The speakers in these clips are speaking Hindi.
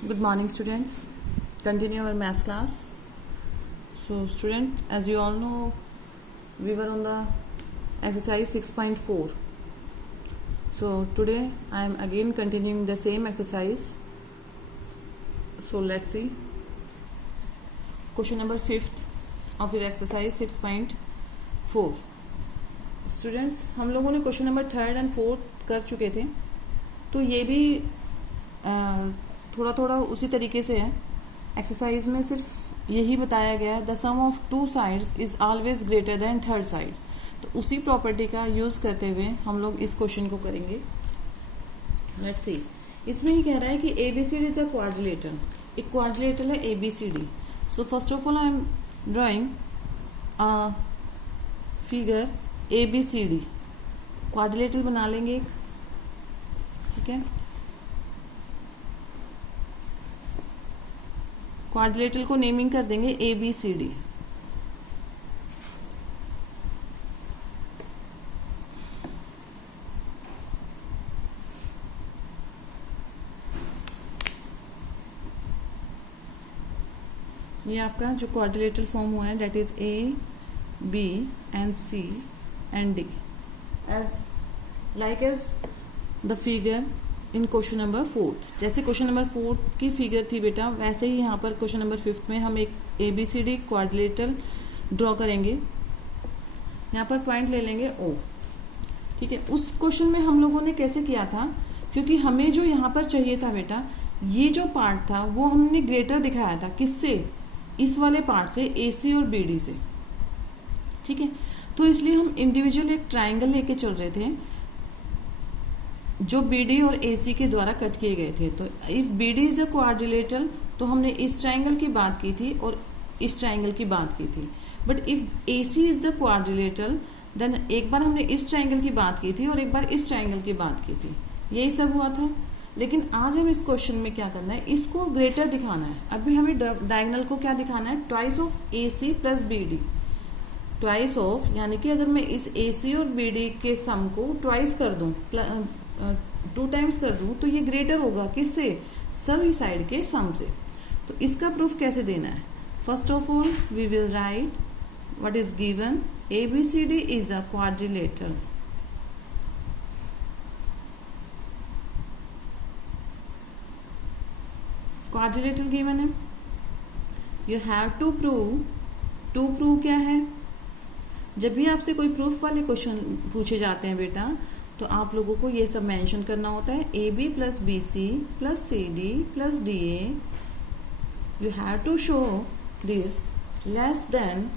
Good morning, students. Continue our maths class. So, student, as you all know, we were on the exercise 6.4. So, today I am again continuing the same exercise. So, let's see. Question number 5th of your exercise 6.4. Students, हम लोगों ने question number 3rd and 4th कर चुके थे, तो ये भी थोड़ा थोड़ा उसी तरीके से है. एक्सरसाइज में सिर्फ यही बताया गया है, the sum of two sides is always greater than third side. तो उसी प्रॉपर्टी का यूज़ करते हुए हम लोग इस क्वेश्चन को करेंगे. Let's see. इसमें ही कह रहा है कि A B C D is a quadrilateral. एक क्वाड्रिलेटरल है A B C D. So first of all I am drawing a figure A B C D. Quadrilateral बना लेंगे एक. ठीक है, क्वाड्रिलेटरल को नेमिंग कर देंगे ए बी सी डी. ये आपका जो क्वाड्रिलेटरल फॉर्म हुआ है that is A B and C and D as the figure in question number 4th. जैसे क्वेश्चन नंबर 4th की फिगर थी बेटा, वैसे ही यहाँ पर क्वेश्चन नंबर 5th में हम एक A B C D quadrilateral draw करेंगे. यहाँ पर पॉइंट ले लेंगे ओ. ठीक है, उस क्वेश्चन में हम लोगों ने कैसे किया था, क्योंकि हमें जो यहाँ पर चाहिए था बेटा, ये जो पार्ट था वो हमने ग्रेटर दिखाया था. किससे? इस वाले पार्ट से, ए सी और बी डी से. ठीक है, तो इसलिए हम इंडिविजुअल एक ट्राइंगल लेके चल रहे थे जो बी डी और ए सी के द्वारा कट किए गए थे. तो if B D is a quadrilateral, तो हमने इस ट्राइंगल की बात की थी और इस ट्राइंगल की बात की थी. But if A C is the quadrilateral, then एक बार हमने इस ट्राइंगल की बात की थी और एक बार इस ट्राइंगल की बात की थी. यही सब हुआ था. लेकिन आज हम इस क्वेश्चन में क्या करना है, इसको ग्रेटर दिखाना है. अभी हमें डायगोनल को क्या दिखाना है, twice of A C plus B D. Twice of यानी कि अगर मैं इस ए सी और बी डी के सम को ट्वाइस कर दूं, 2 टाइम्स कर दूं, तो ये ग्रेटर होगा किससे? सभी साइड के सम से. तो इसका प्रूफ कैसे देना है? First of all we will write what is given. A B C D is a quadrilateral. Quadrilateral given है. यू हैव टू प्रूव क्या है? जब भी आपसे कोई प्रूफ वाले क्वेश्चन पूछे जाते हैं बेटा, तो आप लोगों को ये सब मेंशन करना होता है. A B plus B C plus C D plus D A. You have to show this less than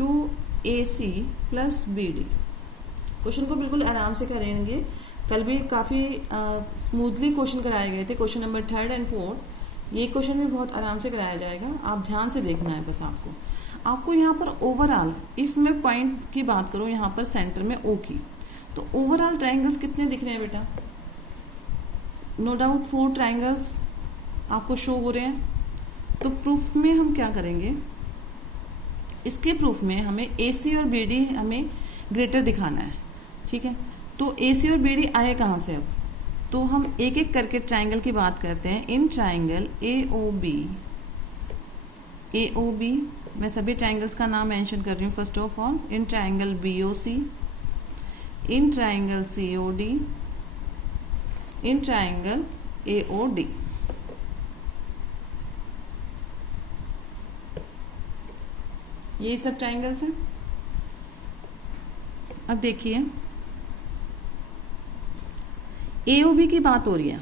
2ac plus B D. Question को बिल्कुल आराम से करेंगे. कल भी काफ़ी स्मूथली क्वेश्चन कराए गए थे. Question number 3rd and 4th, ये क्वेश्चन भी बहुत आराम से कराया जाएगा. आप ध्यान से देखना है बस. आपको यहाँ पर ओवरऑल, इफ मैं पॉइंट की बात करूँ यहाँ पर सेंटर में ओ की, तो ओवरऑल ट्राइंगल्स कितने दिख रहे हैं बेटा? नो डाउट 4 ट्राइंगल्स आपको शो हो रहे हैं. तो प्रूफ में हम क्या करेंगे, इसके प्रूफ में हमें ए सी और बी डी हमें ग्रेटर दिखाना है. ठीक है, तो ए सी और बी डी आए कहाँ से? अब तो हम एक एक करके ट्राइंगल की बात करते हैं. इन ट्राइंगल ए ओ बी, मैं सभी ट्राइंगल्स का नाम मेंशन कर रही हूँ. First of all in triangle B O C, in triangle C O D, in triangle A O D. ये सब ट्राइंगल्स हैं. अब देखिए, ए ओ बी की बात हो रही है.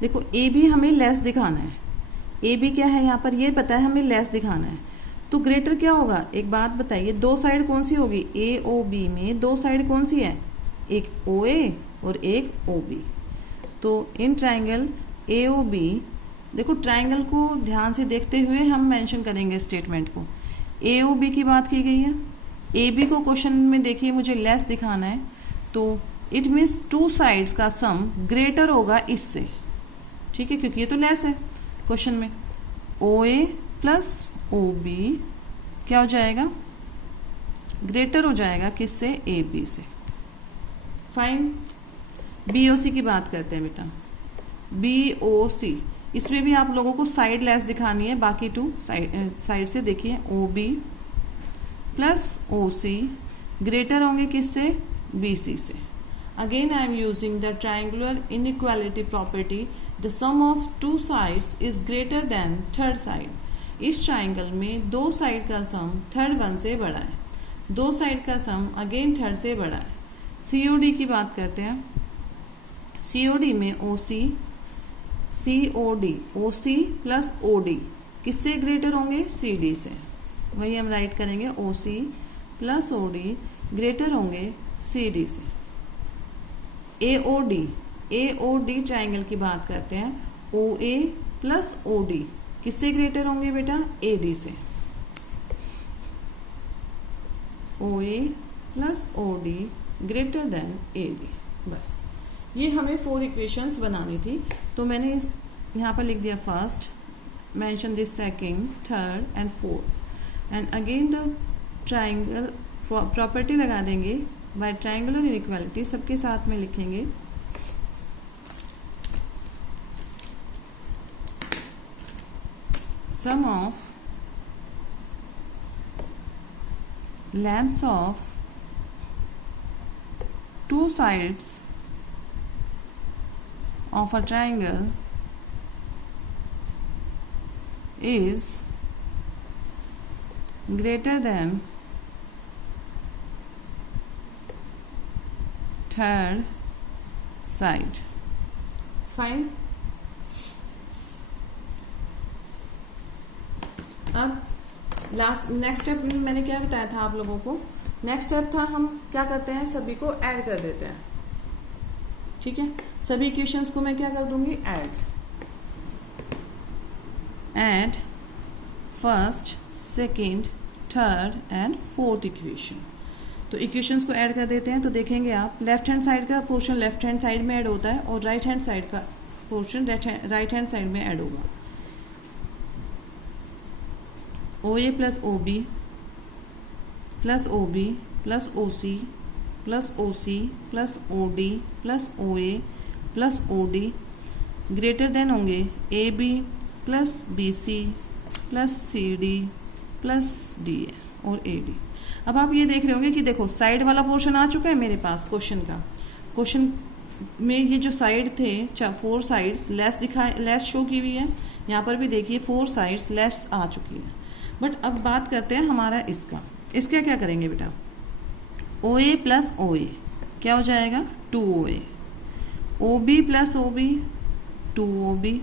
देखो, ए बी हमें लेस दिखाना है. ए बी क्या है यहाँ पर, ये पता है हमें लेस दिखाना है. तो ग्रेटर क्या होगा? एक बात बताइए, 2 साइड कौन सी होगी? ए ओ बी में 2 साइड कौन सी है? एक ओ ए और एक ओ बी. तो in triangle A O B, देखो ट्राइंगल को ध्यान से देखते हुए हम मेंशन करेंगे स्टेटमेंट को. ए ओ बी की बात की गई है. ए बी को क्वेश्चन में देखिए मुझे लेस दिखाना है, तो इट मीन्स 2 साइड्स का सम ग्रेटर होगा इससे. ठीक है, क्योंकि ये तो लेस है क्वेश्चन में. ओ ए प्लस ओ बी क्या हो जाएगा? ग्रेटर हो जाएगा किससे? ए बी से. फाइन. बी ओ सी की बात करते हैं बेटा. BOC, इसमें भी आप लोगों को साइड लेस दिखानी है, बाकी टू साइड से देखिए OB प्लस OC ग्रेटर होंगे किससे, BC से। Again I am using the triangular inequality property, the sum of two sides is greater than third side. इस ट्राइंगल में दो साइड का सम थर्ड वन से बड़ा है, दो साइड का सम अगेन थर्ड से बड़ा है। COD की बात करते हैं। COD में OC प्लस OD किससे ग्रेटर होंगे, CD से। वही हम राइट करेंगे, OC प्लस OD ग्रेटर होंगे CD से। AOD ट्राइंगल की बात करते हैं। OA प्लस OD किससे ग्रेटर होंगे बेटा, AD से। OA plus OD greater than AD। बस ये हमें 4 इक्वेशंस बनानी थी, तो मैंने इस यहाँ पर लिख दिया first, mention this second, third and fourth, and again the triangle property लगा देंगे बाय ट्राइंगुलर इनइक्वालिटी, सबके साथ में लिखेंगे। Sum of lengths of two sides of a triangle is greater than third side. Fine. अब नेक्स्ट स्टेप में मैंने क्या बताया था आप लोगों को, नेक्स्ट स्टेप था हम क्या करते हैं, सभी को ऐड कर देते हैं। ठीक है, सभी इक्वेशंस को मैं क्या कर दूंगी, add first, second, third and fourth equation. तो इक्वेशंस को ऐड कर देते हैं। तो देखेंगे आप, लेफ्ट हैंड साइड का पोर्शन लेफ्ट हैंड साइड में ऐड होता है और राइट हैंड साइड का पोर्शन राइट हैंड साइड में ऐड होगा। OA plus OB plus OB plus OC plus OC plus OD plus OA plus OD greater than होंगे AB plus BC plus CD plus DA और AD। अब आप ये देख रहे होंगे कि देखो साइड वाला पोर्शन आ चुका है मेरे पास क्वेश्चन का। क्वेश्चन में ये जो साइड थे 4 साइड्स लेस शो की हुई है, यहाँ पर भी देखिए 4 साइड्स लेस आ चुकी है। बट अब बात करते हैं हमारा इसका क्या करेंगे बेटा, OA प्लस OA क्या हो जाएगा, 2OA। OB plus OB 2OB।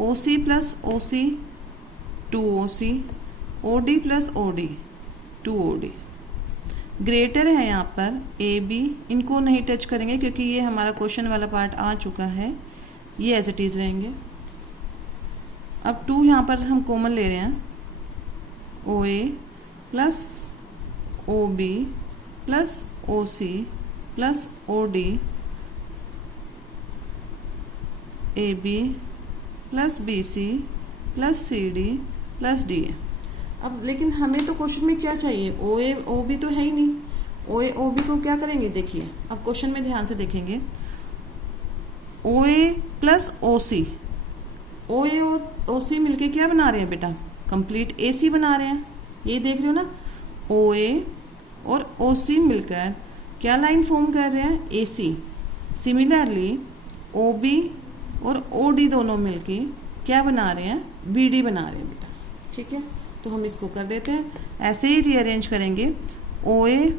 OC plus OC 2OC। OD plus OD 2OD। Greater है यहाँ पर AB, इनको नहीं टच करेंगे क्योंकि ये हमारा क्वेश्चन वाला पार्ट आ चुका है, ये एज इट इज़ रहेंगे। अब 2 यहाँ पर हम कॉमन ले रहे हैं, OA plus OB plus OC plus OD AB plus BC plus CD plus DA। अब लेकिन हमें तो क्वेश्चन में क्या चाहिए, OA OB तो है ही नहीं। OA OB को क्या करेंगे, देखिए अब क्वेश्चन में ध्यान से देखेंगे। OA प्लस OC, OA और OC मिलके क्या बना रहे हैं बेटा, कंप्लीट AC बना रहे हैं। ये देख रहे हो ना, OA और OC मिलकर क्या लाइन फॉर्म कर रहे हैं, AC। सिमिलरली OB और OD दोनों मिलके क्या बना रहे हैं, BD बना रहे हैं बेटा। ठीक है, तो हम इसको कर देते हैं, ऐसे ही रीअरेंज करेंगे। OA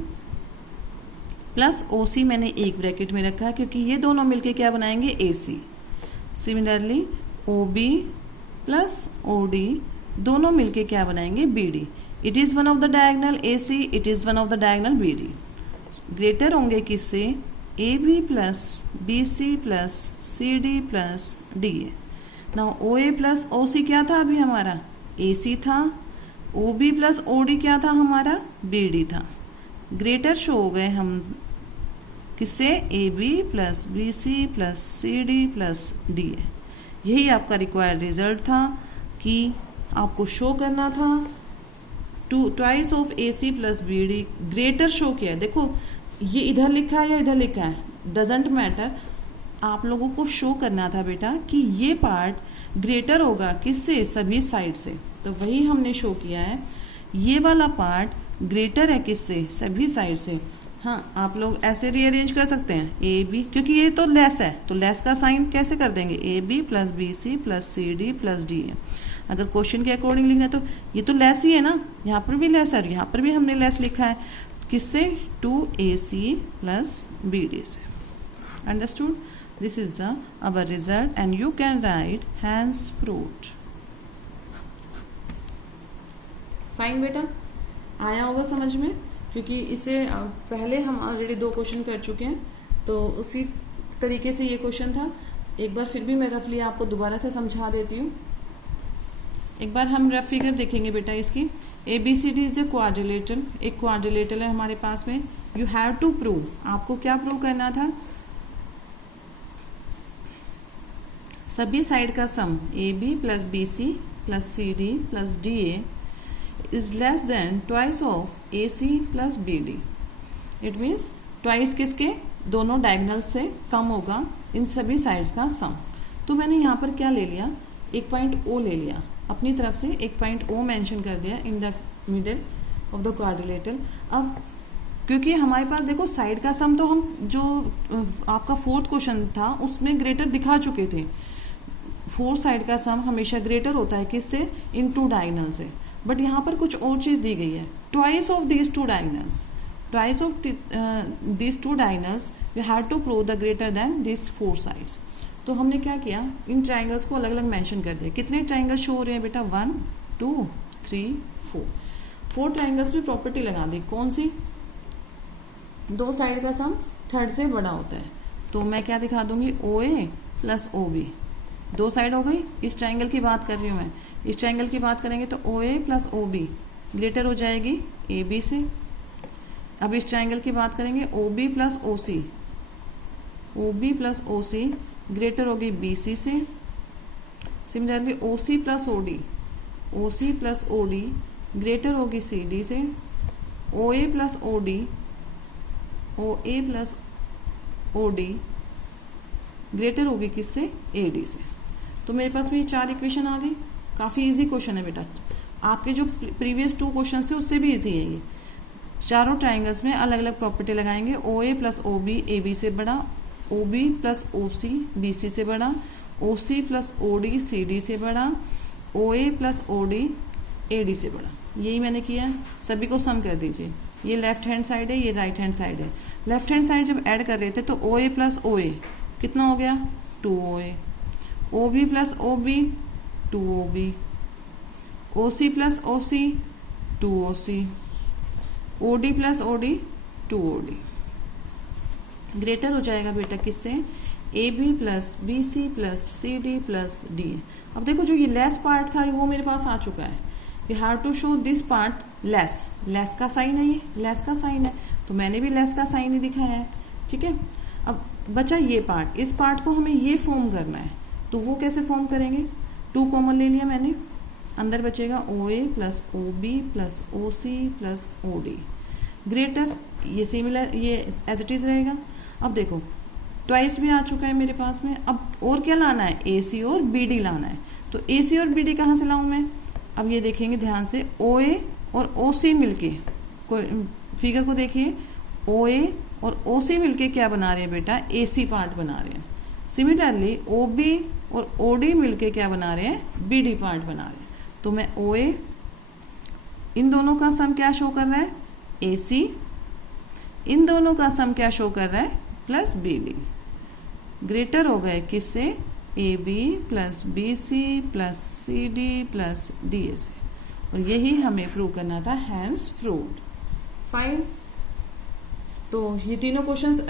प्लस OC मैंने एक ब्रैकेट में रखा है क्योंकि ये दोनों मिलके क्या बनाएंगे, AC। Similarly OB plus OD दोनों मिलके क्या बनाएंगे, BD। It is one of the diagonal AC, it is one of the diagonal BD। Greater होंगे किससे, AB plus BC plus CD plus DA। Now OA plus OC क्या था अभी हमारा, AC था। OB प्लस OD क्या था हमारा, BD था। ग्रेटर शो हो गए हम किससे, AB plus BC plus CD plus DA। यही आपका रिक्वायर्ड रिजल्ट था कि आपको शो करना था twice of AC plus BD greater show किया है। देखो ये इधर लिखा है या इधर लिखा है, डजेंट मैटर, आप लोगों को शो करना था बेटा कि ये पार्ट ग्रेटर होगा किससे, सभी साइड से, तो वही हमने शो किया है। ये वाला पार्ट ग्रेटर है किससे, सभी साइड से। हाँ, आप लोग ऐसे रीअरेंज कर सकते हैं ए बी, क्योंकि ये तो लेस है तो लेस का साइन कैसे कर देंगे, A B plus B C plus C D plus D है। अगर क्वेश्चन के अकॉर्डिंग लिखना है तो ये तो लेस ही है ना, यहाँ पर भी लेस है और यहाँ पर भी हमने लेस लिखा है किससे, 2ac प्लस बी डी से। Understood? This is the our result and you can write hence proved. Fine बेटा, आया होगा समझ में, क्योंकि इसे पहले हम ऑलरेडी 2 क्वेश्चन कर चुके हैं, तो उसी तरीके से ये क्वेश्चन था। एक बार फिर भी मैं रफली आपको दोबारा से समझा देती हूँ। एक बार हम रफ फिगर देखेंगे बेटा इसकी। ABCD इज ए क्वाड्रिलेटरल, एक क्वाड्रिलेटरल है हमारे पास में। यू हैव टू प्रूव, आपको क्या प्रूव करना था, सभी साइड का सम AB plus BC plus CD plus DA is less than twice of AC plus BD. It means twice किसके, दोनों डायगोनल से कम होगा इन सभी साइड्स का सम। तो मैंने यहाँ पर क्या ले लिया, एक पॉइंट O ले लिया, अपनी तरफ से एक पॉइंट O मेंशन कर दिया in the middle of the quadrilateral. अब क्योंकि हमारे पास देखो साइड का सम तो हम जो आपका 4th क्वेश्चन था उसमें ग्रेटर दिखा चुके थे। 4 साइड का सम हमेशा ग्रेटर होता है किससे, इन 2 डायगोनल से। बट यहाँ पर कुछ और चीज़ दी गई है, twice of these 2 diagonals, twice of these 2 diagonals you have to prove the greater than this 4 sides. तो हमने क्या किया, इन ट्राइंगल्स को अलग अलग मेंशन कर दिया। कितने ट्राइंगल्स शो हो रहे हैं बेटा, 1 2 3 4। 4 ट्राइंगल्स में प्रॉपर्टी लगा दी, कौन सी, 2 साइड का सम 3rd से बड़ा होता है। तो मैं क्या दिखा दूंगी, OA प्लस OB, 2 साइड हो गई। इस ट्राइंगल की बात कर रही हूँ मैं, इस ट्राइंगल की बात करेंगे तो OA प्लस OB ग्रेटर हो जाएगी AB से। अब इस ट्राइंगल की बात करेंगे OB plus OC, OB plus OC greater होगी BC से। Similarly OC plus OD, OC plus OD greater होगी CD से। OA plus OD, OA plus OD greater होगी किससे, AD से। तो मेरे पास में ये 4 इक्वेशन आ गई। काफ़ी इजी क्वेश्चन है बेटा, आपके जो प्रीवियस 2 क्वेश्चन थे उससे भी इजी है ये। चारों ट्राइंगल्स में अलग अलग प्रॉपर्टी लगाएंगे, OA प्लस OB AB से बड़ा, OB प्लस OC BC से बड़ा, OC प्लस OD CD से बड़ा, OA प्लस OD AD से बड़ा। यही मैंने किया है। सभी को सम कर दीजिए, ये लेफ्ट हैंड साइड है, ये राइट हैंड साइड है। लेफ्ट हैंड साइड जब ऐड कर रहे थे तो OA प्लस OA कितना हो गया, 2OA, OB plus OB 2OB, OC plus OC 2OC, OD plus OD 2OD। Greater हो जाएगा बेटा किससे, AB plus BC plus CD plus D। अब देखो जो ये लेस पार्ट था वो मेरे पास आ चुका है। You have to show this part less, less का साइन है, ये लेस का साइन है तो मैंने भी लेस का साइन ही दिखाया है। ठीक है, अब बचा ये पार्ट, इस पार्ट को हमें ये फॉर्म करना है, तो वो कैसे फॉर्म करेंगे, 2 कॉमन ले लिया मैंने, अंदर बचेगा OA plus OB plus OC plus OD greater, ये सिमिलर, ये एज इट इज़ रहेगा। अब देखो ट्वाइस भी आ चुका है मेरे पास में। अब और क्या लाना है, AC और BD लाना है। तो AC और BD कहाँ से लाऊं मैं, अब ये देखेंगे ध्यान से, OA और OC मिलके, फिगर को देखिए, OA और OC मिलके क्या बना रहे हैं बेटा, AC पार्ट बना रहे हैं। सिमिलरली OB और OD मिलके क्या बना रहे हैं, BD पार्ट बना रहे हैं। तो मैं OA, इन दोनों का सम क्या शो कर रहा है, AC, इन दोनों का सम क्या शो कर रहा है, प्लस BD ग्रेटर हो गए किससे, AB plus BC plus CD plus DA से। और यही हमें प्रूव करना था, हैंस प्रूव्ड। फाइन। तो ये तीनों क्वेश्चंस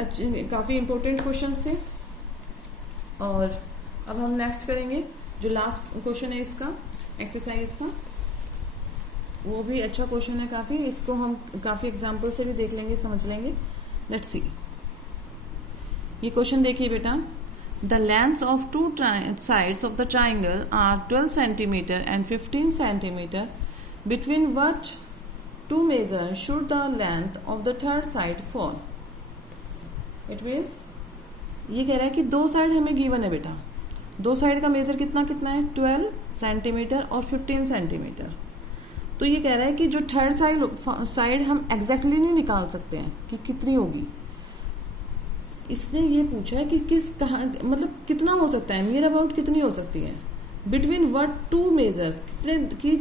काफ़ी इंपॉर्टेंट क्वेश्चंस थे। और अब हम नेक्स्ट करेंगे जो लास्ट क्वेश्चन है इसका, एक्सरसाइज का, वो भी अच्छा क्वेश्चन है काफ़ी, इसको हम काफ़ी एग्जाम्पल से भी देख लेंगे, समझ लेंगे। लेट्स सी, ये क्वेश्चन देखिए बेटा, the lengths of 2 sides of the triangle are 12 centimeter and 15 centimeter. Between what two measures should the length of the third side fall? It means ये कह रहा है कि दो साइड हमें गिवन है बेटा, दो साइड का मेज़र कितना कितना है 12 सेंटीमीटर और 15 सेंटीमीटर। तो ये कह रहा है कि जो थर्ड साइड हम एग्जैक्टली नहीं निकाल सकते हैं कि कितनी होगी। इसने ये पूछा है कि किस कहाँ मतलब कितना हो सकता है, नियर अबाउट कितनी हो सकती है, बिटवीन व्हाट टू मेजर्स, कितने की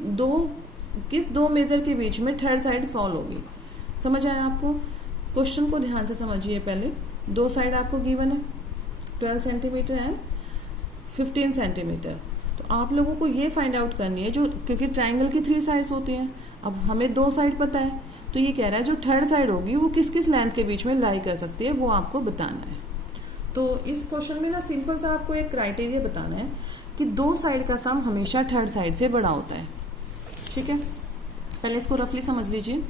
किस दो मेजर के बीच में थर्ड साइड फॉल होगी। समझ आया आपको? क्वेश्चन को ध्यान से समझिए। पहले दो साइड आपको गिवन है 12 सेंटीमीटर एंड 15 सेंटीमीटर। तो आप लोगों को ये फाइंड आउट करनी है जो, क्योंकि ट्राइंगल की 3 साइड्स होती हैं, अब हमें 2 साइड पता है, तो ये कह रहा है जो थर्ड साइड होगी वो किस किस लेंथ के बीच में लाई कर सकती है वो आपको बताना है। तो इस क्वेश्चन में ना सिंपल सा आपको एक क्राइटेरिया बताना है कि दो साइड का सम हमेशा थर्ड साइड से बड़ा होता है। ठीक है, पहले इसको रफली समझ लीजिए।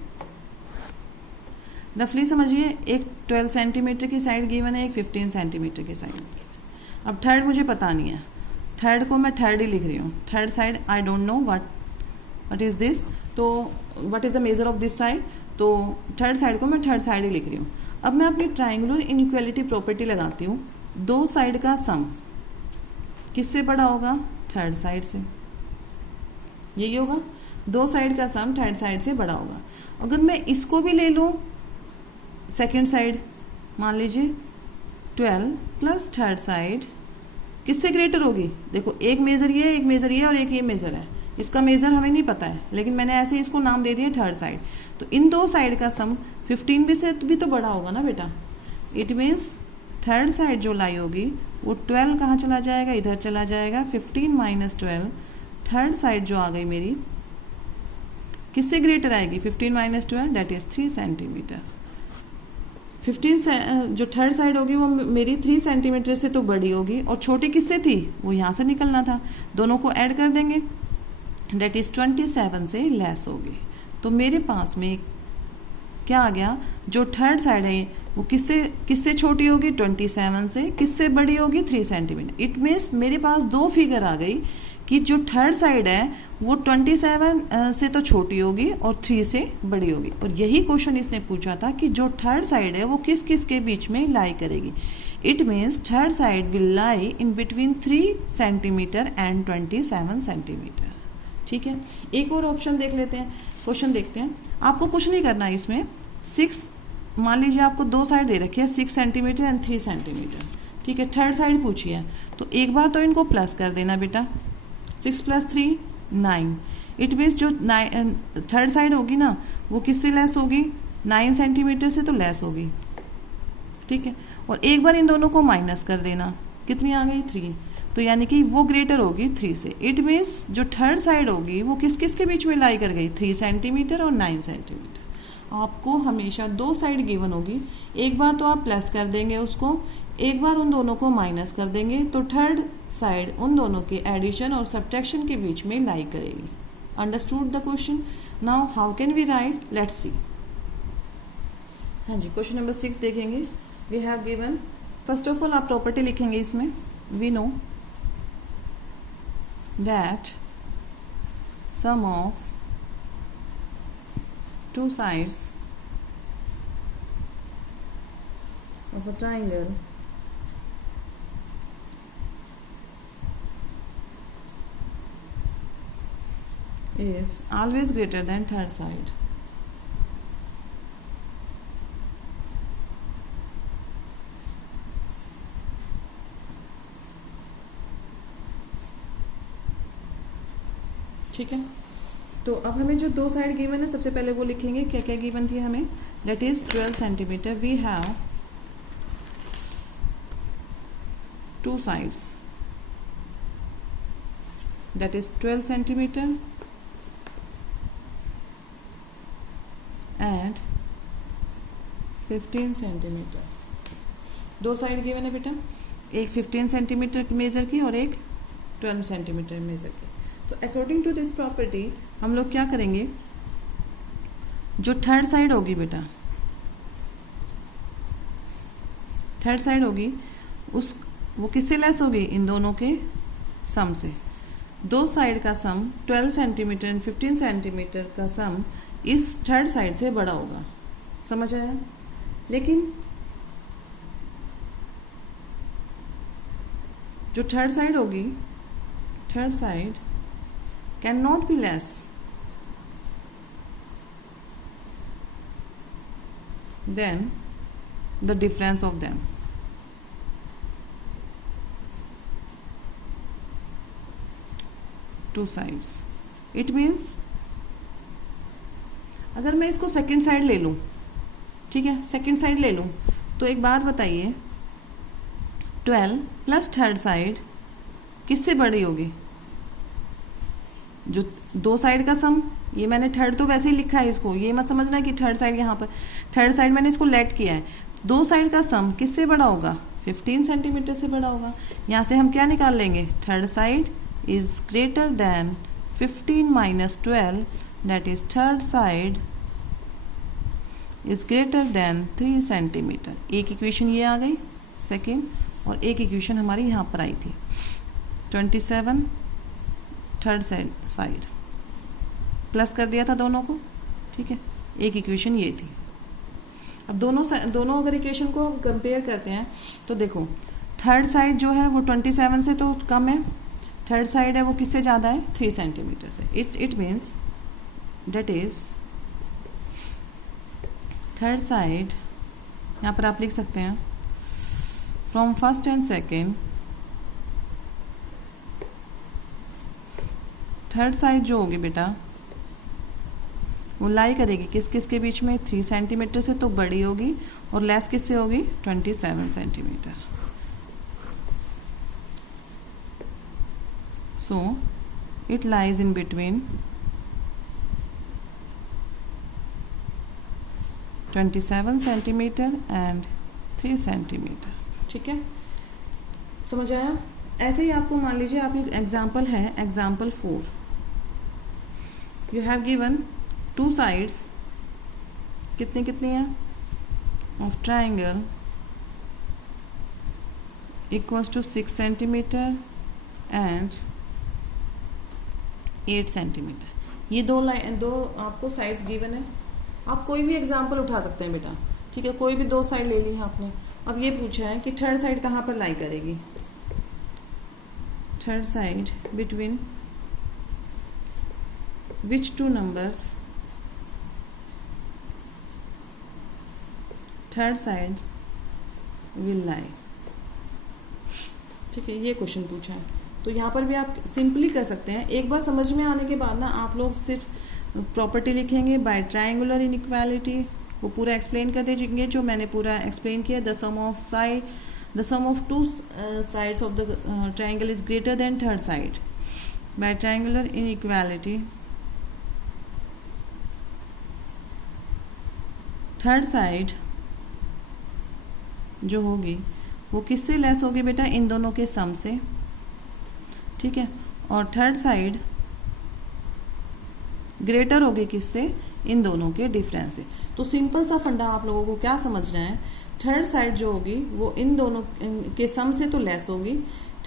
रफली समझिए, एक 12 सेंटीमीटर की साइड गिवन है, एक 15 सेंटीमीटर की साइड। अब थर्ड मुझे पता नहीं है, थर्ड को मैं थर्ड ही लिख रही हूँ। Third side I don't know what is this, तो what is the measure of this side, तो थर्ड साइड को मैं थर्ड साइड ही लिख रही हूँ। अब मैं अपनी ट्राइंगुलर इनइक्वालिटी प्रॉपर्टी लगाती हूँ, दो साइड का सम किससे बड़ा होगा, थर्ड साइड से। यही होगा, दो साइड का सम थर्ड साइड से बड़ा होगा। अगर मैं इसको भी ले लूँ सेकेंड साइड, मान लीजिए 12 प्लस थर्ड साइड किससे ग्रेटर होगी। देखो एक मेज़र ये है, एक मेज़र ये और एक ये मेज़र है, इसका मेज़र हमें नहीं पता है, लेकिन मैंने ऐसे इसको नाम दे दिया थर्ड साइड। तो इन दो साइड का सम 15 से भी तो बड़ा होगा ना बेटा। इट मीन्स थर्ड साइड जो लाई होगी वो 12 कहाँ चला जाएगा, इधर चला जाएगा। 15 माइनस 12, थर्ड साइड जो आ गई मेरी किससे ग्रेटर आएगी, 15 माइनस 12 दैट इज़ 3 सेंटीमीटर। 15 जो थर्ड साइड होगी वो मेरी 3 सेंटीमीटर से तो बड़ी होगी, और छोटी किससे थी, वो यहाँ से निकलना था। दोनों को ऐड कर देंगे, डेट इज़ 27 से लेस होगी। तो मेरे पास में क्या आ गया, जो थर्ड साइड है वो किससे छोटी होगी, 27 से। किससे बड़ी होगी, 3 सेंटीमीटर। इट मीन्स मेरे पास दो फिगर आ गई कि जो थर्ड साइड है वो 27 से तो छोटी होगी और 3 से बड़ी होगी। और यही क्वेश्चन इसने पूछा था कि जो थर्ड साइड है वो किस किस के बीच में लाई करेगी। It means third side will lie in between 3 centimetre and 27 centimetre. ठीक है, एक और ऑप्शन देख लेते हैं, क्वेश्चन देखते हैं। आपको कुछ नहीं करना है इसमें। 6 मान लीजिए आपको दो साइड दे रखी है, 6 सेंटीमीटर एंड 3 सेंटीमीटर। ठीक है, थर्ड साइड पूछी है, तो एक बार तो इनको प्लस कर देना बेटा। 6 + 3 9। इट मीन्स जो थर्ड साइड होगी ना वो किससे लेस होगी, 9 सेंटीमीटर से तो लेस होगी। ठीक है, और एक बार इन दोनों को माइनस कर देना, कितनी आ गई, 3। तो यानी कि वो ग्रेटर होगी 3 से। इट मीन्स जो थर्ड साइड होगी वो किस किस के बीच में लाई कर गई, 3 सेंटीमीटर और 9 सेंटीमीटर। आपको हमेशा दो साइड गिवन होगी, एक बार तो आप प्लस कर देंगे उसको, एक बार उन दोनों को माइनस कर देंगे, तो थर्ड साइड उन दोनों के एडिशन और सब्ट्रैक्शन के बीच में लाई करेगी। Understood the question? Now how can we write, let's see. हाँ जी, क्वेश्चन नंबर 6 देखेंगे। We have given, first of all आप प्रॉपर्टी लिखेंगे इसमें। We know that sum of two sides of a triangle is always greater than third side. ठीक है, तो अब हमें जो दो साइड गिवन है सबसे पहले वो लिखेंगे। क्या क्या गिवन थी हमें, that is 12 centimetre. We have two sides, that is 12 centimetre and 15 centimetre. दो साइड गिवन है बेटा, एक 15 सेंटीमीटर मेजर की और एक 12 सेंटीमीटर मेजर की। तो अकॉर्डिंग टू दिस प्रॉपर्टी हम लोग क्या करेंगे, जो थर्ड साइड होगी बेटा, थर्ड साइड होगी वो किससे लेस होगी, इन दोनों के सम से। दो साइड का सम 12 सेंटीमीटर एंड 15 सेंटीमीटर का सम इस थर्ड साइड से बड़ा होगा। समझ आया? लेकिन जो थर्ड साइड होगी, third side can not be less than the difference of them. Two sides, it means अगर मैं इसको सेकंड साइड ले लूँ, ठीक है, सेकंड साइड ले लूँ, तो एक बात बताइए 12 प्लस थर्ड साइड किससे बड़ी होगी? जो दो साइड का सम, ये मैंने थर्ड तो वैसे ही लिखा है इसको, ये मत समझना कि थर्ड साइड यहाँ पर, थर्ड साइड मैंने इसको लेट किया है। दो साइड का सम किससे बड़ा होगा? 15 सेंटीमीटर से बड़ा होगा। यहाँ से हम क्या निकाल लेंगे? Third side is greater than 15 minus 12, that is third side is greater than 3 centimetre. एक इक्वेशन ये आ गई सेकेंड, और एक इक्वेशन हमारी यहाँ पर आई थी 27 थर्ड साइड प्लस कर दिया था दोनों को, ठीक है, एक इक्वेशन ये थी। अब दोनों अगर इक्वेशन को कंपेयर करते हैं तो देखो थर्ड साइड जो है वो 27 से तो कम है, थर्ड साइड है वो किससे ज़्यादा है? 3 सेंटीमीटर से। It means that is third side, यहाँ पर आप लिख सकते हैं from first and second, third side जो होगी बेटा वो लाई करेगी किस के बीच में? 3 सेंटीमीटर से तो बड़ी होगी, और लेस किससे होगी? 27 centimetre. So it lies in between 27 centimetre and 3 centimetre. ठीक है, समझ आया? ऐसे ही आपको मान लीजिए आप एक एग्जाम्पल है, example 4, you have given 2 sides, कितनी हैं of triangle equals to 6 centimetre and 8 centimetre. ये दो आपको साइड्स गिवन है। आप कोई भी एग्जाम्पल उठा सकते हैं बेटा, ठीक है, कोई भी 2 साइड ले ली है आपने। अब ये पूछा है कि थर्ड साइड कहाँ पर लाई करेगी? Third side between which 2 numbers third side will lie. ठीक है, ये क्वेश्चन पूछा है, तो यहाँ पर भी आप सिंपली कर सकते हैं। एक बार समझ में आने के बाद ना आप लोग सिर्फ प्रॉपर्टी लिखेंगे बाय ट्रायंगुलर इनइक्वालिटी, वो पूरा एक्सप्लेन कर दीजिएंगे जो मैंने पूरा एक्सप्लेन किया। The sum of 2 sides of the triangle is greater than third side by triangular inequality. Third side जो होगी वो किससे लेस होगी बेटा? इन दोनों के सम से, ठीक है, और थर्ड साइड ग्रेटर होगी किससे? इन दोनों के डिफरेंस से। तो सिंपल सा फंडा आप लोगों को क्या समझना है, थर्ड साइड जो होगी वो इन दोनों के सम से तो लेस होगी,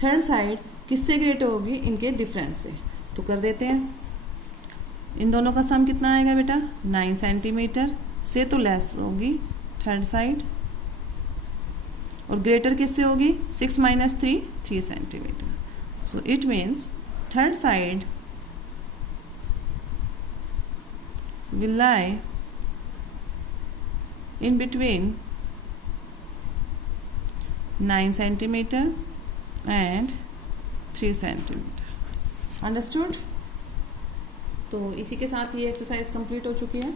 थर्ड साइड किससे ग्रेटर होगी? इनके डिफरेंस से। तो कर देते हैं, इन दोनों का सम कितना आएगा बेटा? 9 सेंटीमीटर से तो लेस होगी थर्ड साइड, और ग्रेटर किससे होगी? 6 minus 3 centimetre. So it means third side will lie in between 9 centimeter and 3 centimeter. Understood? तो इसी के साथ ये एक्सरसाइज कंप्लीट हो चुकी है,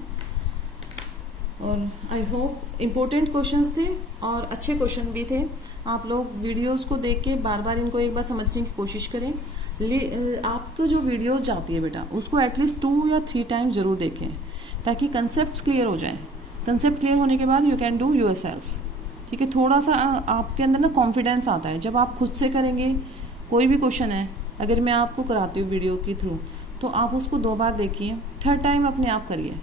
और आई होप इम्पोर्टेंट क्वेश्चंस थे और अच्छे क्वेश्चन भी थे। आप लोग वीडियोस को देख के बार बार इनको एक बार समझने की कोशिश करें। आपको जो वीडियोस जाती है बेटा उसको एटलीस्ट 2 या 3 टाइम ज़रूर देखें, ताकि कंसेप्ट क्लियर हो जाएं। कंसेप्ट क्लियर होने के बाद यू कैन डू योरसेल्फ। ठीक है, थोड़ा सा आपके अंदर ना कॉन्फिडेंस आता है जब आप खुद से करेंगे। कोई भी क्वेश्चन है, अगर मैं आपको कराती हूँ वीडियो के थ्रू, तो आप उसको 2 बार देखिए, थर्ड टाइम अपने आप करिए,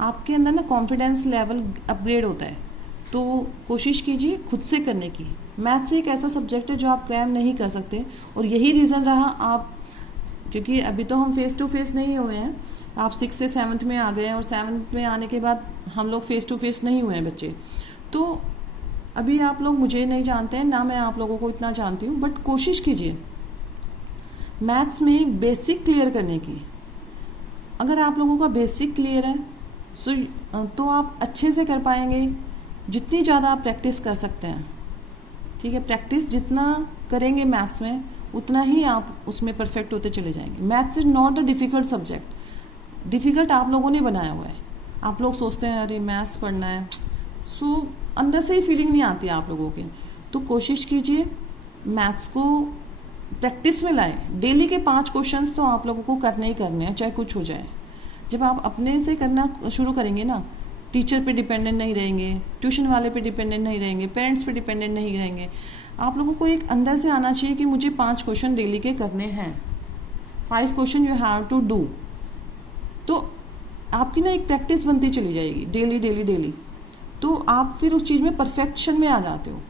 आपके अंदर ना कॉन्फिडेंस लेवल अपग्रेड होता है। तो कोशिश कीजिए खुद से करने की। मैथ्स एक ऐसा सब्जेक्ट है जो आप क्रैम नहीं कर सकते, और यही रीज़न रहा आप, क्योंकि अभी तो हम फेस टू फेस नहीं हुए हैं, आप 6 से 7th में आ गए हैं, और 7th में आने के बाद हम लोग फेस टू फेस नहीं हुए हैं बच्चे। तो अभी आप लोग मुझे नहीं जानते हैं, ना मैं आप लोगों को इतना जानती हूँ, बट कोशिश कीजिए मैथ्स में बेसिक क्लियर करने की। अगर आप लोगों का बेसिक क्लियर है तो आप अच्छे से कर पाएंगे, जितनी ज़्यादा आप प्रैक्टिस कर सकते हैं। ठीक है, प्रैक्टिस जितना करेंगे मैथ्स में उतना ही आप उसमें परफेक्ट होते चले जाएंगे। Maths is not the difficult subject, difficult आप लोगों ने बनाया हुआ है। आप लोग सोचते हैं अरे मैथ्स पढ़ना है, सो अंदर से ही फीलिंग नहीं आती आप लोगों के। तो कोशिश कीजिए मैथ्स को प्रैक्टिस में लाएं। डेली के 5 क्वेश्चंस तो आप लोगों को करने ही करने हैं, चाहे कुछ हो जाए। जब आप अपने से करना शुरू करेंगे ना, टीचर पे डिपेंडेंट नहीं रहेंगे, ट्यूशन वाले पे डिपेंडेंट नहीं रहेंगे, पेरेंट्स पे डिपेंडेंट नहीं रहेंगे। आप लोगों को एक अंदर से आना चाहिए कि मुझे 5 क्वेश्चन डेली के करने हैं, 5 question you have to do. तो आपकी ना एक प्रैक्टिस बनती चली जाएगी डेली डेली डेली, तो आप फिर उस चीज़ में परफेक्शन में आ जाते हो।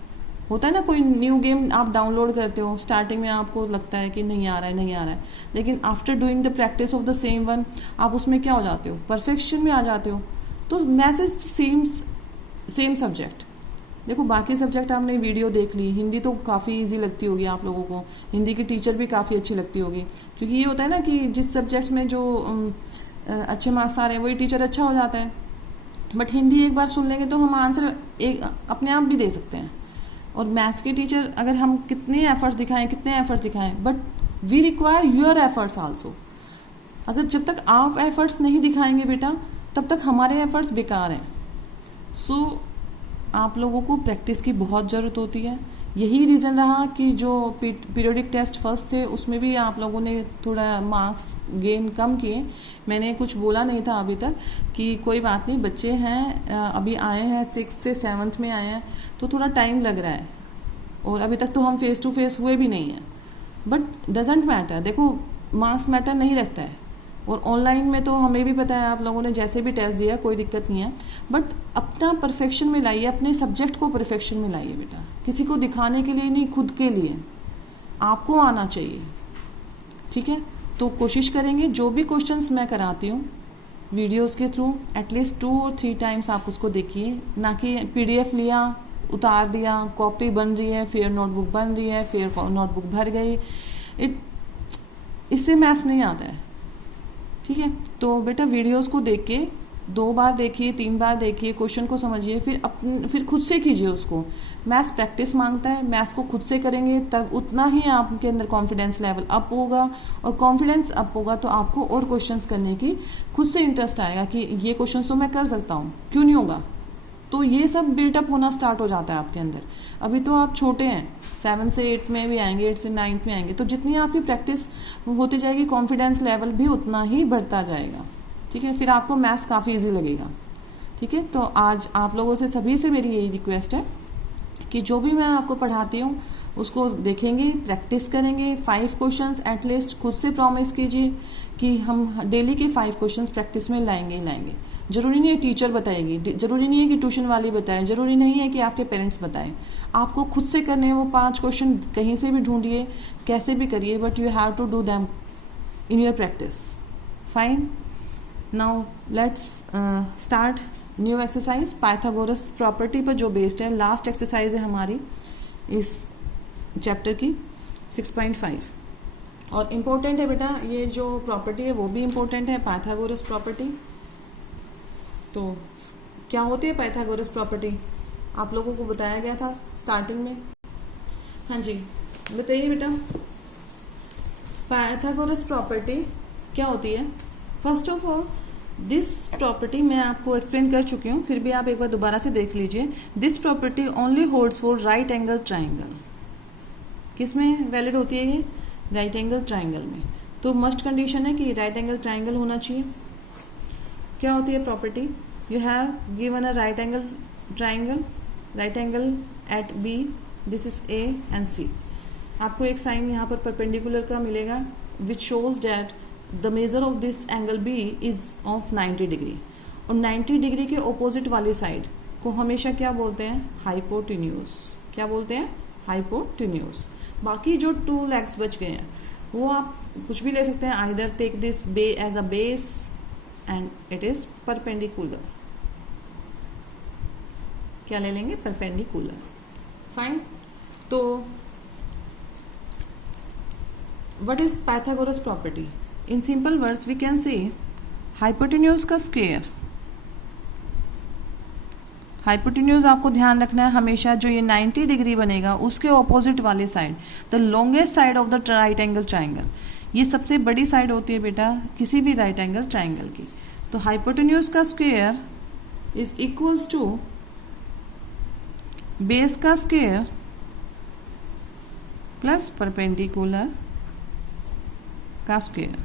होता है ना, कोई न्यू गेम आप डाउनलोड करते हो, स्टार्टिंग में आपको लगता है कि नहीं आ रहा है, लेकिन after doing the practice of the same one आप उसमें क्या हो जाते हो, परफेक्शन में आ जाते हो। तो मैथ्स इज सेम सब्जेक्ट। देखो बाकी सब्जेक्ट आपने वीडियो देख ली, हिंदी तो काफ़ी इजी लगती होगी आप लोगों को, हिंदी की टीचर भी काफ़ी अच्छी लगती होगी, क्योंकि ये होता है ना कि जिस सब्जेक्ट में जो अच्छे मार्क्स आ रहे हैं वही टीचर अच्छा हो जाता है। बट हिंदी एक बार सुन लेंगे तो हम आंसर एक अपने आप भी दे सकते हैं। और मैथ्स के टीचर अगर हम कितने एफर्ट्स दिखाएं, but we require your efforts also. अगर जब तक आप एफर्ट्स नहीं दिखाएंगे बेटा, तब तक हमारे एफर्ट्स बेकार हैं। सो आप लोगों को प्रैक्टिस की बहुत ज़रूरत होती है। यही रीज़न रहा कि जो पीरियोडिक टेस्ट फर्स्ट थे उसमें भी आप लोगों ने थोड़ा मार्क्स गेन कम किए। मैंने कुछ बोला नहीं था अभी तक कि कोई बात नहीं, बच्चे हैं अभी आए हैं 6 से 7th में आए हैं, तो थोड़ा टाइम लग रहा है और अभी तक तो हम फेस टू फेस हुए भी नहीं हैं। बट डजेंट मैटर, देखो मार्क्स मैटर नहीं रखता है। और ऑनलाइन में तो हमें भी पता है, आप लोगों ने जैसे भी टेस्ट दिया कोई दिक्कत नहीं है, बट अपना परफेक्शन में लाइए, अपने सब्जेक्ट को परफेक्शन में लाइए बेटा। किसी को दिखाने के लिए नहीं, खुद के लिए आपको आना चाहिए। ठीक है, तो कोशिश करेंगे जो भी क्वेश्चंस मैं कराती हूँ वीडियोस के थ्रू एटलीस्ट 2 और 3 टाइम्स आप उसको देखिए, ना कि PDF लिया उतार दिया, कॉपी बन रही है, फिर नोटबुक बन रही है, फिर नोटबुक भर गई। इससे मैथ्स नहीं आता है। ठीक है, तो बेटा वीडियोस को देख के 2 बार देखिए, 3 बार देखिए, क्वेश्चन को समझिए, फिर खुद से कीजिए उसको। मैथ्स प्रैक्टिस मांगता है, मैथ्स को खुद से करेंगे तब उतना ही आपके अंदर कॉन्फिडेंस लेवल अप होगा, और कॉन्फिडेंस अप होगा तो आपको और क्वेश्चंस करने की खुद से इंटरेस्ट आएगा कि ये क्वेश्चन तो मैं कर सकता हूँ, क्यों नहीं होगा। तो ये सब बिल्टअप होना स्टार्ट हो जाता है आपके अंदर। अभी तो आप छोटे हैं, 7 से 8 में भी आएंगे, 8 से 9th में आएंगे, तो जितनी आपकी प्रैक्टिस होती जाएगी कॉन्फिडेंस लेवल भी उतना ही बढ़ता जाएगा। ठीक है, फिर आपको मैथ्स काफ़ी इजी लगेगा। ठीक है, तो आज आप लोगों से सभी से मेरी यही रिक्वेस्ट है कि जो भी मैं आपको पढ़ाती हूँ उसको देखेंगे, प्रैक्टिस करेंगे। 5 क्वेश्चंस एटलीस्ट खुद से प्रॉमिस कीजिए कि हम डेली के 5 क्वेश्चंस प्रैक्टिस में लाएंगे ही लाएंगे। ज़रूरी नहीं है टीचर बताएगी, ज़रूरी नहीं है कि ट्यूशन वाली बताए, ज़रूरी नहीं है कि आपके पेरेंट्स बताएं, आपको खुद से करने हैं वो 5 क्वेश्चन। कहीं से भी ढूंढिए, कैसे भी करिए, but you have to do them in your practice. Fine, now let's start new exercise. Pythagoras property पर जो बेस्ड है, लास्ट एक्सरसाइज है हमारी इस चैप्टर की 6.5, और इम्पोर्टेंट है बेटा। ये जो प्रॉपर्टी है वो भी इम्पोर्टेंट है, पाइथागोरस प्रॉपर्टी। तो क्या होती है पाइथागोरस प्रॉपर्टी, आप लोगों को बताया गया था स्टार्टिंग में। हाँ जी, बताइए बेटा, पाइथागोरस प्रॉपर्टी क्या होती है। First of all this property मैं आपको एक्सप्लेन कर चुकी हूँ, फिर भी आप एक बार दोबारा से देख लीजिए। This property only holds for right angle triangle. किस में वैलिड होती है ये, राइट एंगल ट्राइंगल में। तो मस्ट कंडीशन है कि राइट एंगल ट्राइंगल होना चाहिए। क्या होती है property, you have given a right angle triangle, right angle at B, this is A and C. आपको एक साइन यहाँ पर परपेंडिकुलर का मिलेगा which shows that the measure of this angle B is of 90 degree, और 90 डिग्री के ऑपोजिट वाली साइड को हमेशा क्या बोलते हैं, हाइपोटेन्यूज। क्या बोलते हैं, हाइपोटेन्यूज। बाकी जो 2 लेग्स बच गए हैं वो आप कुछ भी ले सकते हैं, either take this as a base and it is perpendicular। क्या ले लेंगे, परपेंडिकुलर। फाइन। तो what is Pythagoras property? In simple words we can say hypotenuse का स्क्वायर, हाइपोटेन्यूज आपको ध्यान रखना है हमेशा, जो ये 90 डिग्री बनेगा उसके ऑपोजिट वाले side, the longest side of the right angle triangle, ये सबसे बड़ी साइड होती है बेटा किसी भी राइट एंगल ट्राइंगल की। तो हाइपोटेन्यूज का square is equals to base का स्क्वायर प्लस परपेंडिकुलर का स्क्वायर।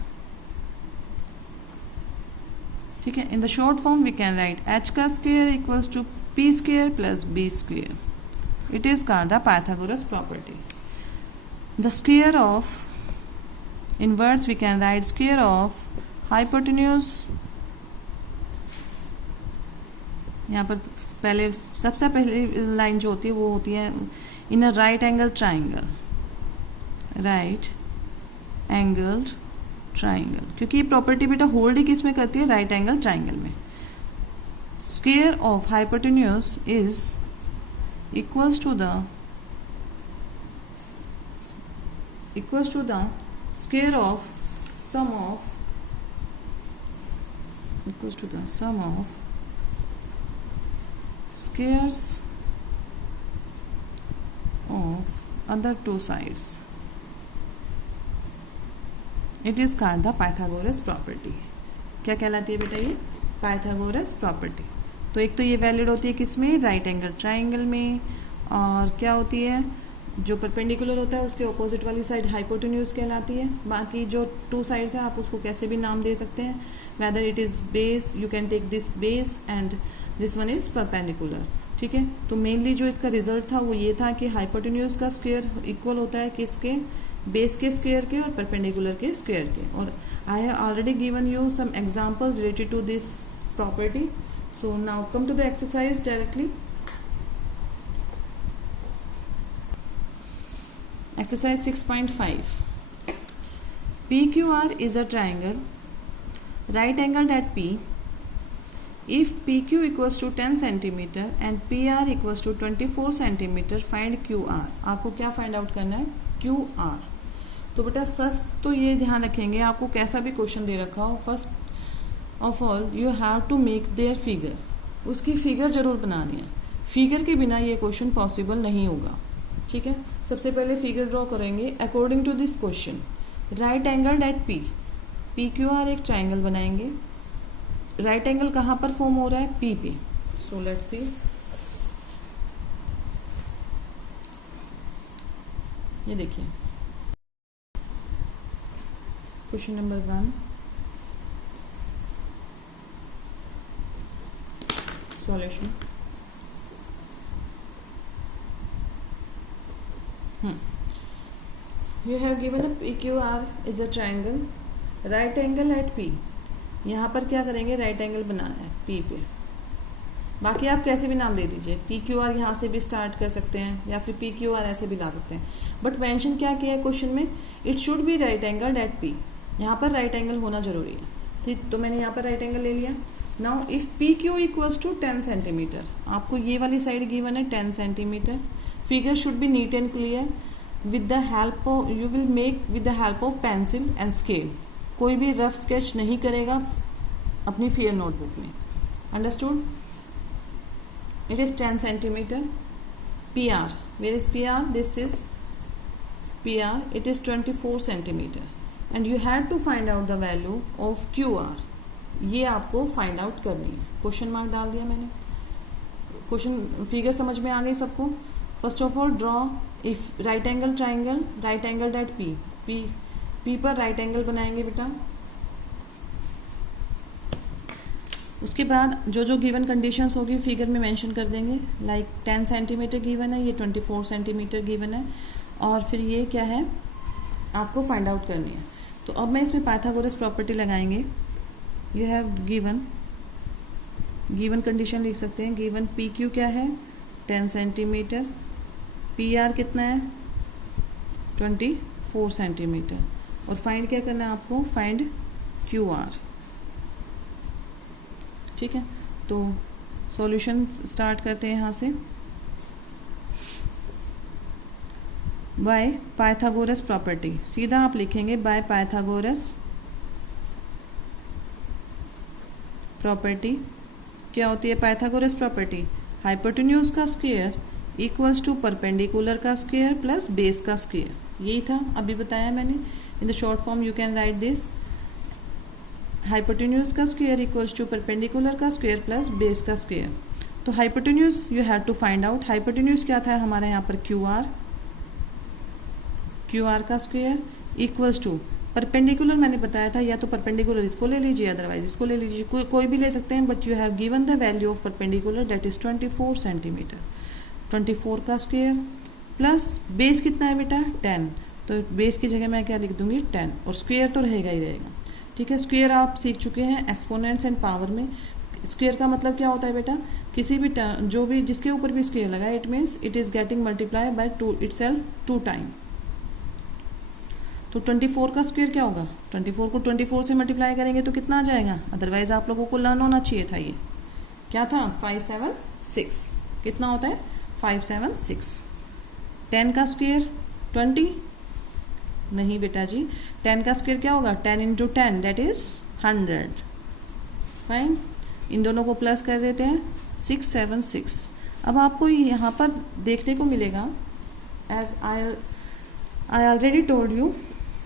ठीक है, in the short form we can write h का square equals to p square plus b square. It is called the Pythagoras property. The square of, in words we can write square of hypotenuse, यहाँ पर पहले सबसे पहली लाइन जो होती है वो होती है in a right angle triangle, right angled triangle, क्योंकि ये प्रॉपर्टी बेटा होल्ड ही किस में करती है? राइट एंगल ट्राइंगल में। Square of hypotenuse is equals to the square of sum of equals to the sum of squares of other two sides. It is called the Pythagoras property. क्या कहलाती है बेटा? ये पाइथागोरस प्रॉपर्टी। तो एक तो ये वैलिड होती है किसमें? राइट एंगल ट्राइंगल में। और क्या होती है? जो परपेंडिकुलर होता है उसके ऑपोजिट वाली साइड हाइपोटेन्यूज कहलाती है। बाकी जो टू साइड्स हैं आप उसको कैसे भी नाम दे सकते हैं, whether it is base, you can take this base and this one is perpendicular. ठीक है, तो मेनली जो इसका रिजल्ट था वो ये था कि हाइपोटेन्यूज का स्क्वायर इक्वल होता है किसके? बेस के स्क्वायर के और परपेंडिकुलर के स्क्वायर के। और I have already given you some examples related to this property. So now come to the exercise directly. Exercise 6.5. PQR is a triangle, right angled at P. If PQ equals to 10 cm and PR equals to 24 cm, find QR. आपको क्या फाइंड आउट करना है? QR. तो बेटा फर्स्ट तो ये ध्यान रखेंगे, आपको कैसा भी क्वेश्चन दे रखा हो, first of all you have to make their figure, उसकी फिगर जरूर बनानी है। फिगर के बिना ये क्वेश्चन पॉसिबल नहीं होगा। ठीक है, सबसे पहले फिगर ड्रॉ करेंगे according to this question. Right angle at P, P Q R एक ट्राइंगल बनाएंगे। राइट एंगल कहाँ पर फॉर्म हो रहा है? पी पे। सो लेट्स सी, ये देखिए question number 1, solution. You have given a PQR is a triangle, right angle at P. यहाँ पर क्या करेंगे? राइट एंगल बनाना है P पे। बाकी आप कैसे भी नाम दे दीजिए, PQR यहाँ से भी स्टार्ट कर सकते हैं या फिर PQR ऐसे भी ला सकते हैं। बट मेंशन क्या किया है क्वेश्चन में? It should be right angle at P। यहाँ पर राइट एंगल होना जरूरी है। ठीक, तो मैंने यहाँ पर राइट एंगल ले लिया। Now if PQ equals to 10 centimetre, आपको ये वाली साइड गिवन है 10 centimetre. Figure should be neat and clear with the help of, you will make with the help of pencil and scale. कोई भी रफ स्केच नहीं करेगा अपनी फेयर नोटबुक में। Understood? It is 10 centimetre. PR, where is PR? This is PR. It is 24 centimeter and you have to find out the value of QR. ये आपको फाइंड आउट करनी है। क्वेश्चन मार्क डाल दिया मैंने। क्वेश्चन फिगर समझ में आ गई सबको? First of all draw if right angle triangle, right angle at P। P पर राइट एंगल बनाएंगे बेटा। उसके बाद जो जो गिवन कंडीशंस होगी फिगर में मेंशन कर देंगे। लाइक 10 सेंटीमीटर गिवन है, ये 24 सेंटीमीटर गिवन है, और फिर ये क्या है आपको फाइंड आउट करनी है। तो अब मैं इसमें पाइथागोरस प्रॉपर्टी लगाएंगे। यू हैव गिवन कंडीशन लिख सकते हैं। गिवन PQ क्या है? 10 सेंटीमीटर। PR कितना है? 24 सेंटीमीटर। और फाइंड क्या करना है आपको? Find QR। ठीक है, तो सॉल्यूशन स्टार्ट करते हैं यहाँ से। बाय पाइथागोरस प्रॉपर्टी, सीधा आप लिखेंगे बाय पाइथागोरस प्रॉपर्टी। क्या होती है पाइथागोरस प्रॉपर्टी? हाइपोटेन्यूज का स्क्वायर इक्वल्स टू परपेंडिकुलर का स्क्वायर प्लस बेस का स्क्वायर। यही था, अभी बताया मैंने। In the short form you can write this, hypotenuse का स्क्वायर इक्वल्स टू परपेंडिकुलर का स्क्वायर प्लस बेस का स्क्वायर। तो hypotenuse you have to find out. Hypotenuse क्या था हमारे यहाँ पर? क्यू आर का स्क्वायर इक्वल्स टू परपेंडिकुलर, मैंने बताया था, या तो परपेंडिकुलर इसको ले लीजिए, अदरवाइज इसको ले लीजिए, कोई भी ले सकते हैं, but you have given the value of perpendicular that is 24 centimetre. 24 का स्क्वायर प्लस बेस कितना है बेटा? 10, तो बेस की जगह मैं क्या लिख दूंगी? 10, और स्क्वायर तो रहेगा ही रहेगा। ठीक है, स्क्वायर आप सीख चुके हैं एक्सपोनेंट्स एंड पावर में। स्क्वायर का मतलब क्या होता है बेटा? किसी भी जो भी जिसके ऊपर भी स्क्वायर लगा, it means it is getting multiply by two itself 2 time. तो 24 का स्क्वायर क्या होगा? 24 को 24 से मल्टीप्लाई करेंगे तो कितना आ जाएगा? अदरवाइज आप लोगों को लर्न होना चाहिए था। ये क्या था? 576। कितना होता है? 576। 10 का स्क्वायर 20? नहीं बेटा जी, 10 का स्क्वायर क्या होगा? 10 इंटू 10 दैट इज 100। फाइन, इन दोनों को प्लस कर देते हैं, 676। अब आपको यहाँ पर देखने को मिलेगा, as I already told you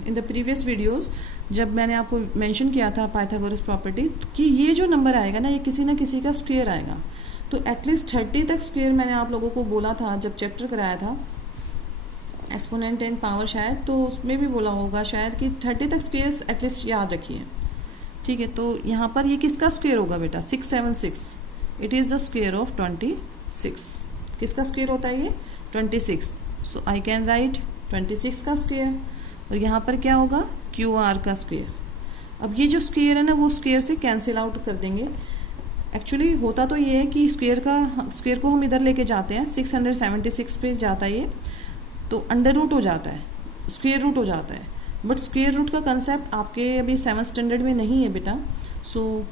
in the previous videos, जब मैंने आपको मेंशन किया था पाइथागोरस प्रॉपर्टी, कि ये जो नंबर आएगा ना, ये किसी ना किसी का स्क्वायर आएगा। तो एटलीस्ट 30 तक स्क्वायर मैंने आप लोगों को बोला था जब चैप्टर कराया था एक्सपोनेंट एंड पावर, शायद तो उसमें भी बोला होगा शायद कि 30 तक स्क्वायर्स एटलीस्ट याद रखिए। ठीक है, तो यहाँ पर ये किसका स्क्वायर होगा बेटा? 676। It is the square of 26। किसका स्क्वायर होता है ये? 26। सो आई कैन राइट 26 का स्क्वायर, और यहाँ पर क्या होगा? क्यू आर का स्क्वायर। अब ये जो स्क्वायर है ना, वो स्क्वायर से कैंसिल आउट कर देंगे। एक्चुअली होता तो ये है कि स्क्वायर को हम इधर लेके जाते हैं, 676 पे जाता है ये, तो अंडर रूट हो जाता है, स्क्वायर रूट हो जाता है। बट स्क्वायर रूट का कंसेप्ट आपके अभी 7th स्टैंडर्ड में नहीं है बेटा। सो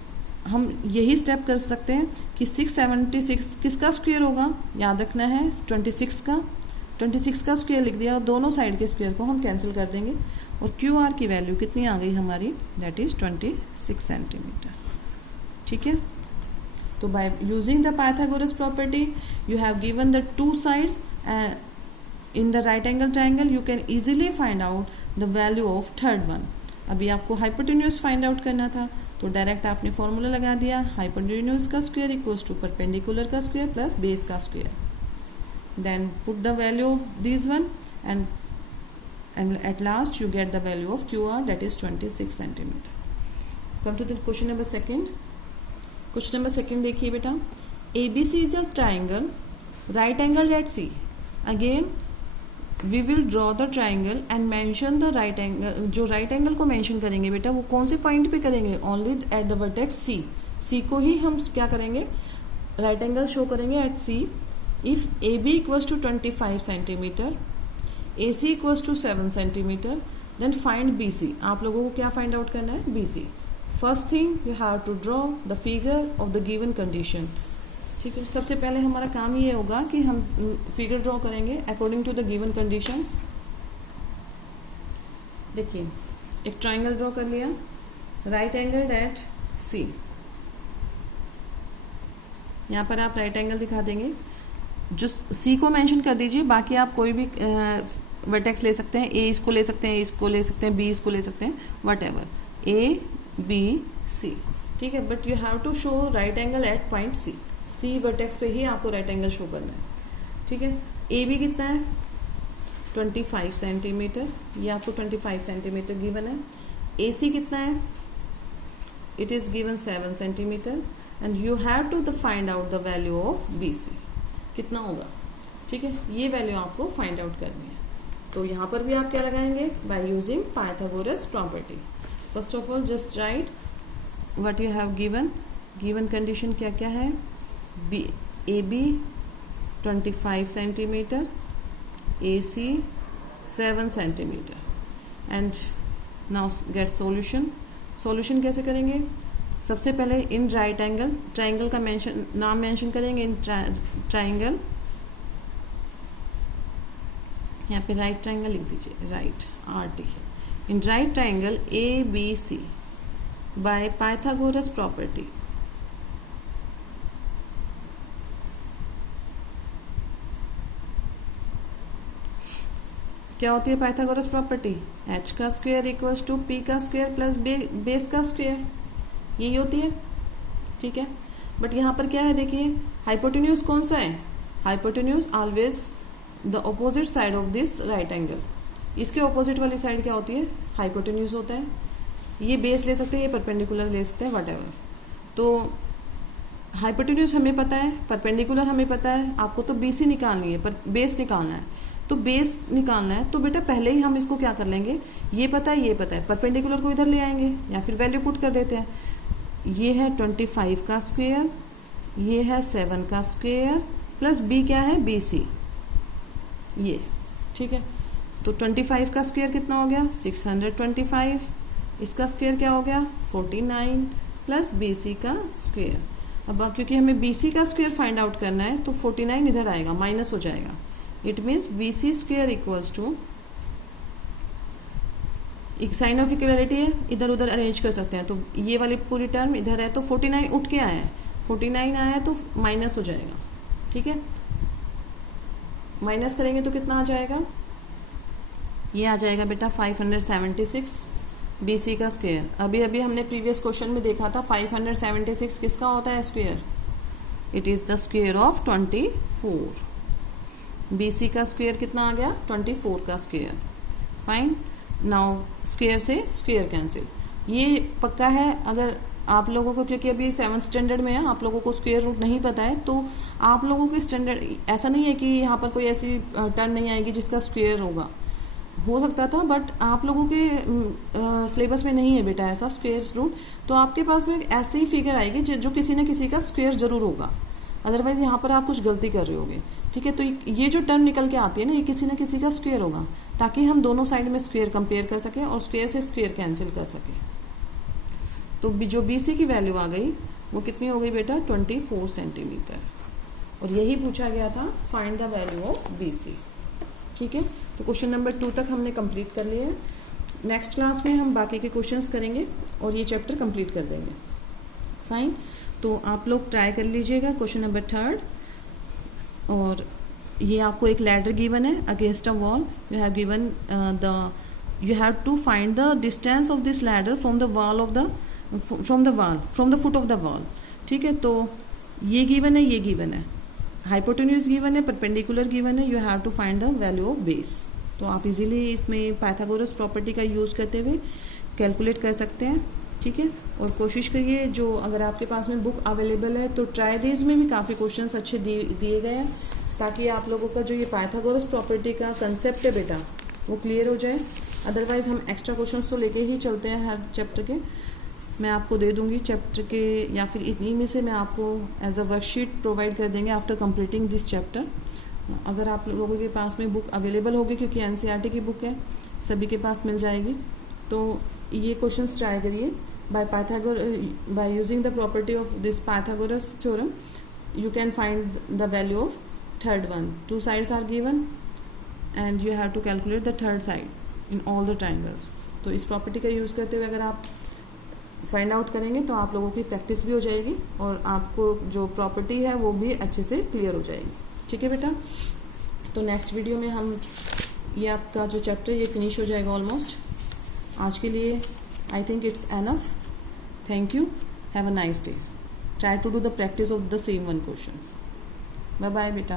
हम यही स्टेप कर सकते हैं कि 676 किसका स्क्वायर होगा? याद रखना है 26 का स्क्वायर लिख दिया, और दोनों साइड के स्क्वायर को हम कैंसिल कर देंगे, और क्यू आर की वैल्यू कितनी आ गई हमारी? That is 26 centimetre. ठीक है, तो by using the Pythagoras property you have given the 2 sides in the right angle triangle, you can easily find out the value of third one. अभी आपको हाइपोटेन्यूज फाइंड आउट करना था, तो डायरेक्ट आपने फॉर्मूला लगा दिया, हाइपोटेन्यूज का स्क्वायर इक्वल्स टू परपेंडिकुलर का स्क्वायर प्लस बेस का square. Then put the value of these one, and at last you get the value of QR, that is 26 centimeter. Come to the question number 2. Question number 2 देखिए बेटा, ABC is a triangle, right angled at C. Again we will draw the triangle and mention the right angle. जो right angle को mention करेंगे बेटा, वो कौन से point पे करेंगे? Only at the vertex C. C को ही हम क्या करेंगे? right angle show करेंगे at C. If AB equals to 25 centimeter, AC equals to 7 centimeter, then find BC. आप लोगों को क्या find out करना है? BC. First thing you have to draw the figure of the given condition. ठीक है, सबसे पहले हमारा काम ये होगा कि हम फिगर ड्रॉ करेंगे according to the given conditions. देखिए, एक ट्राइंगल ड्रॉ कर लिया, राइट एंगल एट C। यहाँ पर आप राइट एंगल दिखा देंगे, जो C को मेंशन कर दीजिए, बाकी आप कोई भी वर्टेक्स ले सकते हैं, A इसको ले सकते हैं, A इसको ले सकते हैं, B इसको ले सकते हैं, whatever, A B C। ठीक है, but you have to show right angle at point C vertex पे ही आपको राइट एंगल शो करना है। ठीक है, A B कितना है? 25 सेंटीमीटर, ये आपको 25 सेंटीमीटर गिवन है। AC कितना है? It is given 7 centimetre, and you have to the find out the value of BC। कितना होगा? ठीक है, ये वैल्यू आपको फाइंड आउट करनी है। तो यहाँ पर भी आप क्या लगाएंगे? By using Pythagoras property. First of all just right what you have given condition क्या क्या है? AB 25 centimetre, AC 7 centimetre, and now get solution कैसे करेंगे? सबसे पहले इन राइट एंगल, ट्राइंगल का नाम मेंशन करेंगे, इन ट्राइंगल यहाँ पे राइट ट्राइंगल लिख दीजिए, right RT। In right triangle ABC by Pythagoras property क्या होती है पाइथागोरस प्रॉपर्टी? h का स्क्वायर इक्वल्स टू p का स्क्वायर प्लस बेस का स्क्वायर, यही होती है। ठीक है, बट यहाँ पर क्या है देखिए, हाइपोटेन्यूज कौन सा है? Hypotenuse always the opposite side of this right angle. इसके ऑपोजिट वाली साइड क्या होती है? हाइपोटेन्यूज होता है। ये बेस ले सकते हैं, ये परपेंडिकुलर ले सकते हैं, व्हाटएवर। तो हाइपोटेन्यूज हमें पता है, परपेंडिकुलर हमें पता है, आपको तो BC निकालनी है, पर बेस निकालना है। तो बेस निकालना है तो बेटा पहले ही हम इसको क्या कर लेंगे, ये पता है, ये पता है, परपेंडिकुलर को इधर ले आएंगे या फिर वैल्यू पुट कर देते हैं। ये है 25 का स्क्वायर, ये है 7 का स्क्वायर प्लस B क्या है? BC, ये। ठीक है, तो 25 का स्क्वायर कितना हो गया? 625। इसका स्क्वायर क्या हो गया? 49 प्लस BC का स्क्वायर। अब क्योंकि हमें BC का स्क्वायर फाइंड आउट करना है तो 49 इधर आएगा, माइनस हो जाएगा। It means BC square equals to, एक साइन ऑफ इक्वलिटी है, इधर उधर अरेंज कर सकते हैं। तो ये वाली पूरी टर्म इधर है तो 49 उठ के आया है, 49 आया है तो माइनस हो जाएगा। ठीक है, माइनस करेंगे तो कितना आ जाएगा? ये आ जाएगा बेटा 576 BC का स्क्वायर। अभी अभी हमने प्रीवियस क्वेश्चन में देखा था 576 किसका होता है square? It is the square of 24। BC का स्क्वायर कितना आ गया? 24 का स्क्वायर। फाइन, नाउ स्क्वायर से स्क्वायर कैंसिल। ये पक्का है अगर आप लोगों को, क्योंकि अभी 7th स्टैंडर्ड में है, आप लोगों को स्क्वायर रूट नहीं पता है, तो आप लोगों के स्टैंडर्ड ऐसा नहीं है कि यहाँ पर कोई ऐसी टर्म नहीं आएगी जिसका स्क्वायर होगा। हो सकता था, बट आप लोगों के सिलेबस में नहीं है बेटा ऐसा स्क्वायर रूट। तो आपके पास में ऐसी ही फिगर आएगी जो किसी न किसी का स्क्वायर जरूर होगा, अदरवाइज यहाँ पर आप कुछ गलती कर रहे होगे। ठीक है, तो ये जो टर्म निकल के आती है ना, ये किसी न किसी का स्क्वायर होगा, ताकि हम दोनों साइड में स्क्वायर कंपेयर कर सकें और स्क्वायर से स्क्वायर कैंसिल कर सकें। तो जो BC की वैल्यू आ गई वो कितनी हो गई बेटा? 24 सेंटीमीटर। और यही पूछा गया था, find the value of BC। ठीक है, तो क्वेश्चन नंबर 2 तक हमने कंप्लीट कर लिया है। नेक्स्ट क्लास में हम बाकी के क्वेश्चंस करेंगे और ये चैप्टर कंप्लीट कर देंगे। फाइन, तो आप लोग ट्राई कर लीजिएगा क्वेश्चन नंबर 3। और ये आपको एक लैडर गिवन है against a wall, you have given you have to find the distance of this ladder from the wall of the from the foot of the wall। ठीक है, तो ये गिवन है, ये गिवन है, हाइपोटेन्यूज गिवन है, परपेंडिकुलर गिवन है, you have to find the value of base. तो आप इजीली इसमें पाइथागोरस प्रॉपर्टी का यूज़ करते हुए कैलकुलेट कर सकते हैं। ठीक है, और कोशिश करिए, जो अगर आपके पास में बुक अवेलेबल है तो ट्राई डेज में भी काफ़ी क्वेश्चंस अच्छे दिए गए हैं, ताकि आप लोगों का जो ये पाइथागोरस प्रॉपर्टी का कंसेप्ट है बेटा वो क्लियर हो जाए। अदरवाइज हम एक्स्ट्रा क्वेश्चंस तो लेके ही चलते हैं हर चैप्टर के। मैं आपको दे दूंगी चैप्टर के, या फिर इन्हीं में से मैं आपको एज अ वर्कशीट प्रोवाइड कर देंगे आफ्टर कंप्लीटिंग दिस चैप्टर। अगर आप लोगों के पास में बुक अवेलेबल होगी, क्योंकि NCERT की बुक है, सभी के पास मिल जाएगी, तो ये क्वेश्चंस ट्राई करिए। By using the property of this Pythagoras theorem you can find the value of third one। 2 sides are given and you have to calculate the third side in all the triangles। तो इस प्रॉपर्टी का यूज़ करते हुए अगर आप फाइंड आउट करेंगे तो आप लोगों की प्रैक्टिस भी हो जाएगी और आपको जो प्रॉपर्टी है वो भी अच्छे से क्लियर हो जाएगी। ठीक है बेटा, तो नेक्स्ट वीडियो में हम ये आपका जो चैप्टर ये फिनिश हो जाएगा ऑलमोस्ट। आज के लिए I think it's enough. Thank you, have a nice day. Try to do the practice of the same one questions। Bye bye beta।